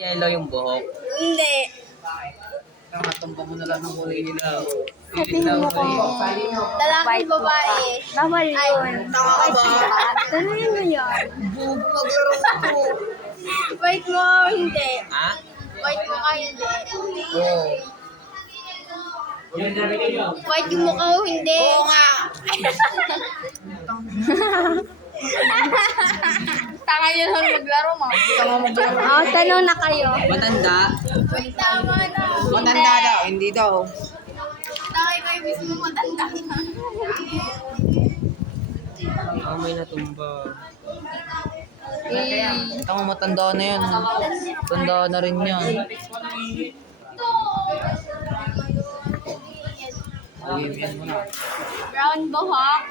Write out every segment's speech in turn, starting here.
Yellow yung buhok. Hindi. Nakatumba mo na lang ng kulay nila. Sabihin mo kung Lalaking babae. bawal Ay, yun. tama ka ba? Tanungin mo yun. Maglaro ko. Wait mo, hindi. Ha? Wait mo ka, hindi. Oo. Wait yung mukha mo, hindi. Oo nga. Tanga yun lang maglaro, ma. Oh, tanong na kayo. Matanda. Wait, tama na. Matanda daw, hindi daw. Tanga kayo mismo matanda na. May natumba. Tama, matanda na yan. Tanda na rin yan. Yan mo na. Brown buhok.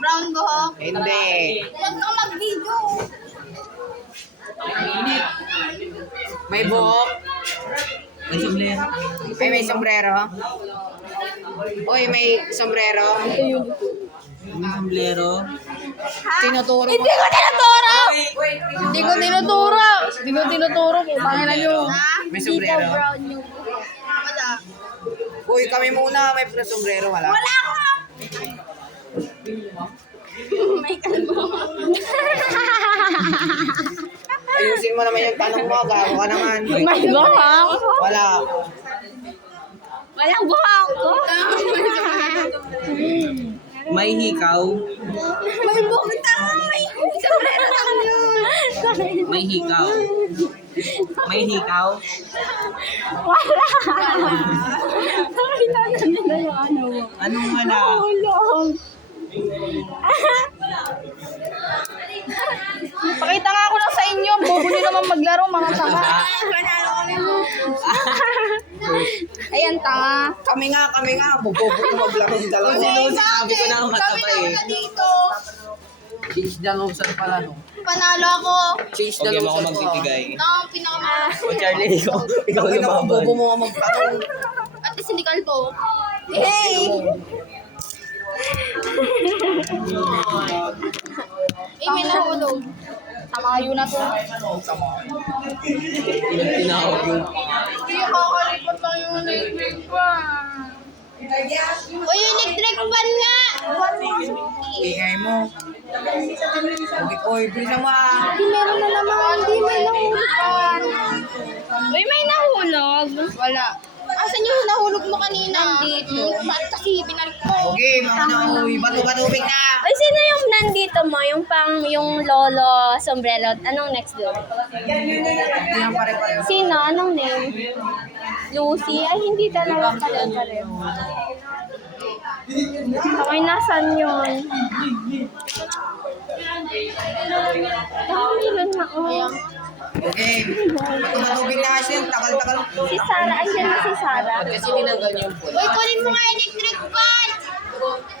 Brown buhok. Hindi. Huwag kang mag-video. May buhok. May sombrero. Ay, may sombrero. Uy, may sombrero. May sombrero. Tinuturo mo. Hindi ko tinuturo! Hindi ko tinuturo! Hindi ko tinuturo po. Pangilan nyo. May sombrero. Brown yung buhok. Wala. Uy, kami muna. May sombrero. Wala. Wala ako! May kalbo. Ayusin mo naman yung tanong mo. Gago ka naman. May buhok. Wala. Walang buhok ko. May hikaw. May buhok. Tama, may sombrero lang yun. May hikaw. May hikaw. Wala. Nakita na nila yung ano mo. Anong wala? Hulong. Pakita nga ako lang sa inyo. Bobo nyo naman maglaro, mga tanga. Ayan, tanga. Kami nga. Bubobo ko maglaro ng dalawa. Sabi ko na ang matabay eh. Dito. Change the lotion pala, no? Panalo ako. Change the Huwag mo ako lotion ko. magbibigay. Ang pinakamahal. O Charlie, ikaw Ikaw na lumaban. bobo mo nga magtanong. At least hindi kalbo. Hey! May nahulog. Tama kayo na to. Tinawag yung Hindi kakalipat lang yung electric fan. O yung electric fan nga! Ingay mo. Uy, bilisan mo ah. Hindi meron na naman. Hindi may nahulog. Uy, may nahulog. Wala. Asan yung nahulog mo kanina? Nandito. Ba't kasi binalik mo? Okay, mga na. Uy, bato-batubig na. Uy, sino yung nandito mo? Yung lolo sombrero. Anong next doon? Hindi lang pare-pareho. Sino? Anong name? Lucy? Ay, hindi talaga pare-pareho. Okay, nasan yun? Meron na, oh. Okay, bato-batubig na kasi yung tagal-tagal. Si Sarah, andyan na si Sarah. kasi tinanggal niyo yung puno. Uy, kunin mo nga electric fan!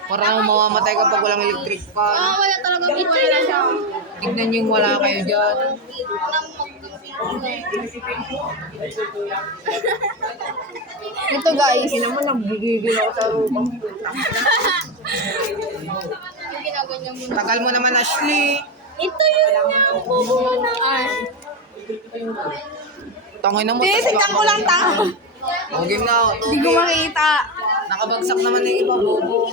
Parang mamamatay kapag walang electric fan. Wala talaga wala siya. Tignan niyo yung wala kayo dyan. Ito guys. Hindi naman nagigigil ako sa rumah. Yung ginaganyan mo. Tagal mo naman, Ashley. Ito yun nga, bubuo na. Tangin na mo. Tignan ko lang tao. Okay na. Hindi ko makita. Nakabagsak naman ng iba, bobo.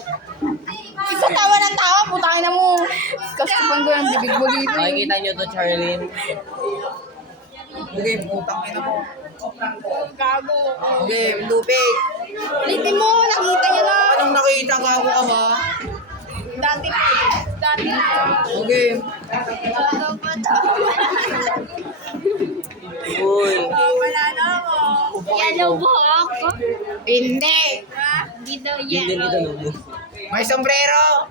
Isa tawa ng tawa, putangin na mo. Kastipan ko yung bibig mo dito. Makikita niyo to, Charlene. Okay, putang ina mo. Gago. Okay, lupig. Ulitin mo, nakita niyo na. Anong nakita ka ako ka ba? Dati na. Okay. Uy. Wala na ako. Yellow buhok ko. Hindi. Dito, Yun din ito, no? May sombrero.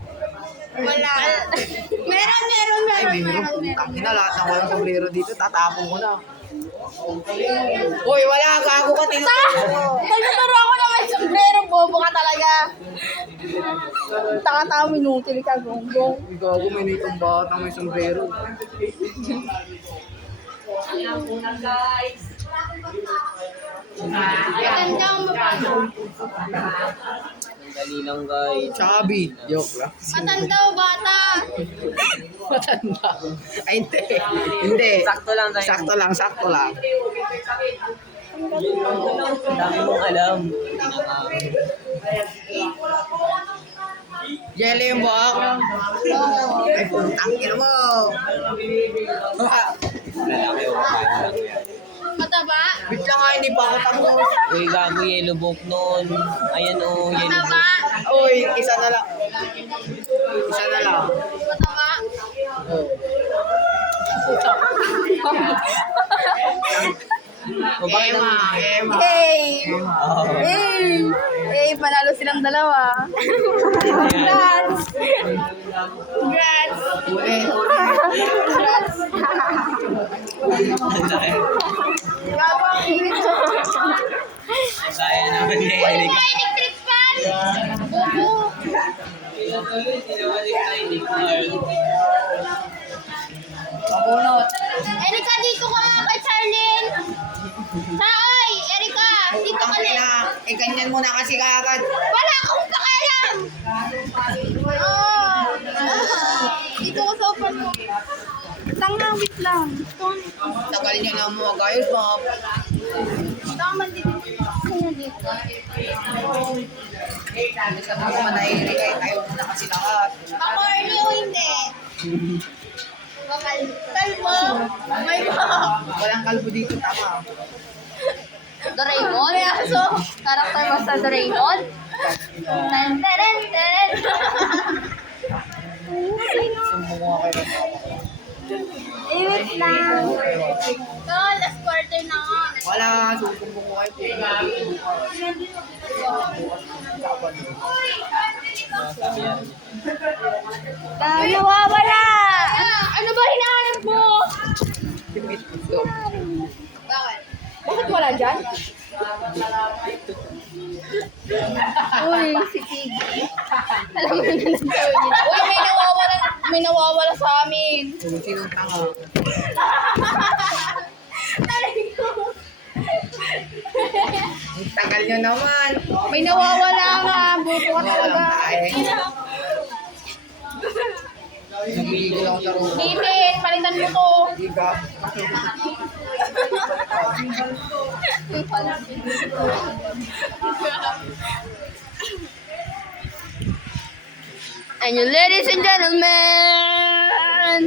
Wala. Meron. Ay, meron. Tangina, lahat ng walang sombrero dito, tatapon ko na. Uy, wala. Gago ka, tinuturo ko. Nagtuturo ako na may sombrero, bobo ka talaga. Taka-taka, minutil ka, gonggong. Uy, gago, may nitong bata may sombrero. Matanda ang mababa. Dali lang guys. Chubby. Joke lang. Matanda o bata? Matanda. Ay, hindi. Hindi. Sakto lang tayo. Sakto lang, sakto lang. Ang dami mong alam. Jelly yung buhok. Ay, puntang ina mo. Lalaki o babae. Mataba? Bit lang nga, hindi pa ako tapos. Uy, gago yellow book noon. Ayan o, yellow Mataba? book. Uy, isa na lang. Isa na lang. Mataba? O bakit Emma, Emma. Hey! Oh. Hey! Hey, panalo silang dalawa. Congrats! Congrats! Ulit. Kaya naman ni Eric. Mga electric fan! Bobo! Mabunot. Erika, dito ka kay Charlene! Oy! Erika! Dito ka Tangin na! na. Eh, ganyan mo na kasi kagad. Wala akong pakialam! Oh. Dito ko sa upan mo. Tanga, wait lang. Tagal niya na mo magayos, mga Tama dito. Sino dito? sabi ko manahiri kayo. Tayo muna kasi lahat. Ako early o hindi? Bakal. Kalbo. May mom. Walang kalbo dito, tama. Doraemon? So, karakter mo sa Doraemon? Tan, taran, taran. Sumbuko nga kayo. Eh, wait lang. No, last quarter na nga. Wala, sumbuko kayo. Nawawala! Ano ba hinahanap mo? Bakit? Bakit wala dyan? Uy, si Tiggy. Alam mo na nagawin niya. Uy, may nawawala sa amin. Sinong tanga? Ang tagal nyo naman. May nawawala nga. Bobo ka talaga. Ay. Nabigil ako sa room. Ipin, palitan mo to. Diga. And you ladies and gentlemen,